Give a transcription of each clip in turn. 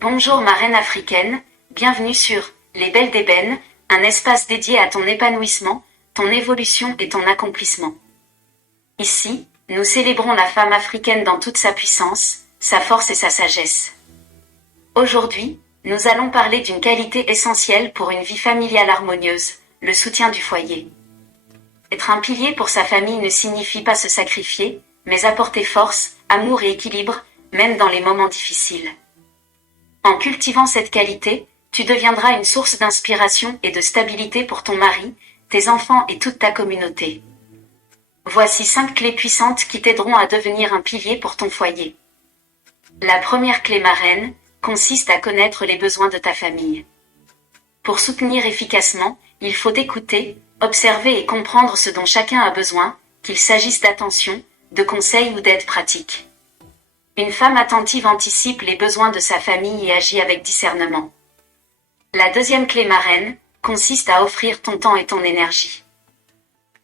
Bonjour ma reine africaine, bienvenue sur Les Belles d'Ébène, un espace dédié à ton épanouissement, ton évolution et ton accomplissement. Ici, nous célébrons la femme africaine dans toute sa puissance, sa force et sa sagesse. Aujourd'hui, nous allons parler d'une qualité essentielle pour une vie familiale harmonieuse, le soutien du foyer. Être un pilier pour sa famille ne signifie pas se sacrifier, mais apporter force, amour et équilibre, même dans les moments difficiles. En cultivant cette qualité, tu deviendras une source d'inspiration et de stabilité pour ton mari, tes enfants et toute ta communauté. Voici 5 clés puissantes qui t'aideront à devenir un pilier pour ton foyer. La première clé marraine consiste à connaître les besoins de ta famille. Pour soutenir efficacement, il faut écouter, observer et comprendre ce dont chacun a besoin, qu'il s'agisse d'attention, de conseils ou d'aide pratique. Une femme attentive anticipe les besoins de sa famille et agit avec discernement. La deuxième clé marraine consiste à offrir ton temps et ton énergie.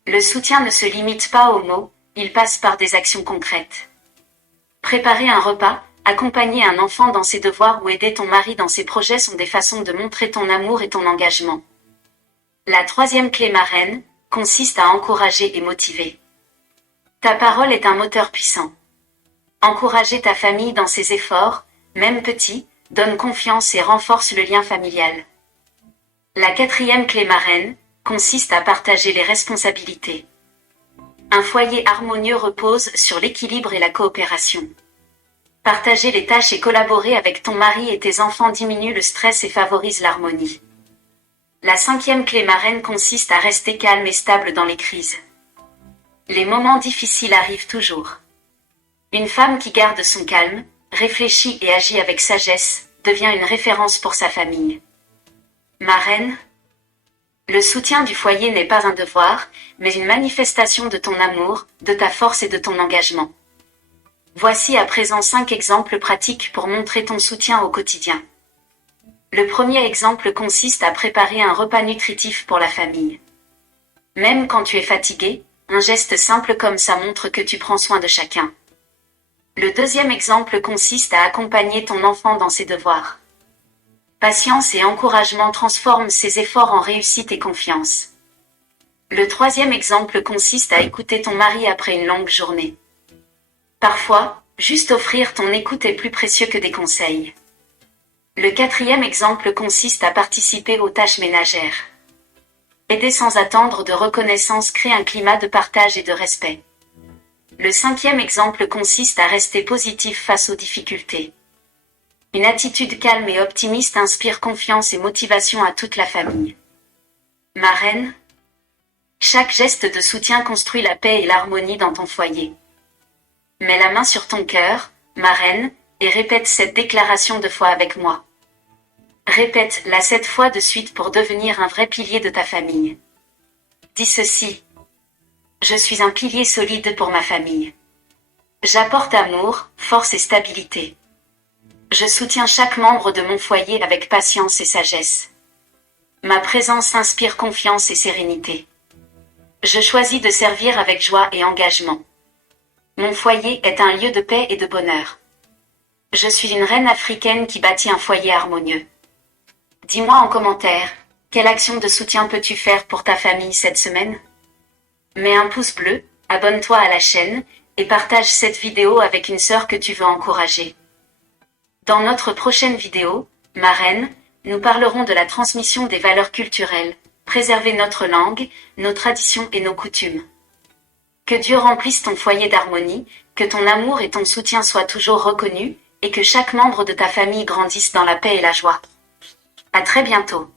Le soutien ne se limite pas aux mots, il passe par des actions concrètes. Préparer un repas, accompagner un enfant dans ses devoirs ou aider ton mari dans ses projets sont des façons de montrer ton amour et ton engagement. La troisième clé marraine consiste à encourager et motiver. Ta parole est un moteur puissant. Encourager ta famille dans ses efforts, même petits, donne confiance et renforce le lien familial. La quatrième clé marraine consiste à partager les responsabilités. Un foyer harmonieux repose sur l'équilibre et la coopération. Partager les tâches et collaborer avec ton mari et tes enfants diminue le stress et favorise l'harmonie. La cinquième clé marraine consiste à rester calme et stable dans les crises. Les moments difficiles arrivent toujours. Une femme qui garde son calme, réfléchit et agit avec sagesse, devient une référence pour sa famille. Ma reine, le soutien du foyer n'est pas un devoir, mais une manifestation de ton amour, de ta force et de ton engagement. Voici à présent 5 exemples pratiques pour montrer ton soutien au quotidien. Le premier exemple consiste à préparer un repas nutritif pour la famille. Même quand tu es fatigué, un geste simple comme ça montre que tu prends soin de chacun. Le deuxième exemple consiste à accompagner ton enfant dans ses devoirs. Patience et encouragement transforment ses efforts en réussite et confiance. Le troisième exemple consiste à écouter ton mari après une longue journée. Parfois, juste offrir ton écoute est plus précieux que des conseils. Le quatrième exemple consiste à participer aux tâches ménagères. Aider sans attendre de reconnaissance crée un climat de partage et de respect. Le cinquième exemple consiste à rester positif face aux difficultés. Une attitude calme et optimiste inspire confiance et motivation à toute la famille. Ma reine, chaque geste de soutien construit la paix et l'harmonie dans ton foyer. Mets la main sur ton cœur, ma reine, et répète cette déclaration 2 fois avec moi. Répète-la 7 fois de suite pour devenir un vrai pilier de ta famille. Dis ceci. Je suis un pilier solide pour ma famille. J'apporte amour, force et stabilité. Je soutiens chaque membre de mon foyer avec patience et sagesse. Ma présence inspire confiance et sérénité. Je choisis de servir avec joie et engagement. Mon foyer est un lieu de paix et de bonheur. Je suis une reine africaine qui bâtit un foyer harmonieux. Dis-moi en commentaire, quelle action de soutien peux-tu faire pour ta famille cette semaine ? Mets un pouce bleu, abonne-toi à la chaîne, et partage cette vidéo avec une sœur que tu veux encourager. Dans notre prochaine vidéo, ma reine, nous parlerons de la transmission des valeurs culturelles, préserver notre langue, nos traditions et nos coutumes. Que Dieu remplisse ton foyer d'harmonie, que ton amour et ton soutien soient toujours reconnus, et que chaque membre de ta famille grandisse dans la paix et la joie. À très bientôt.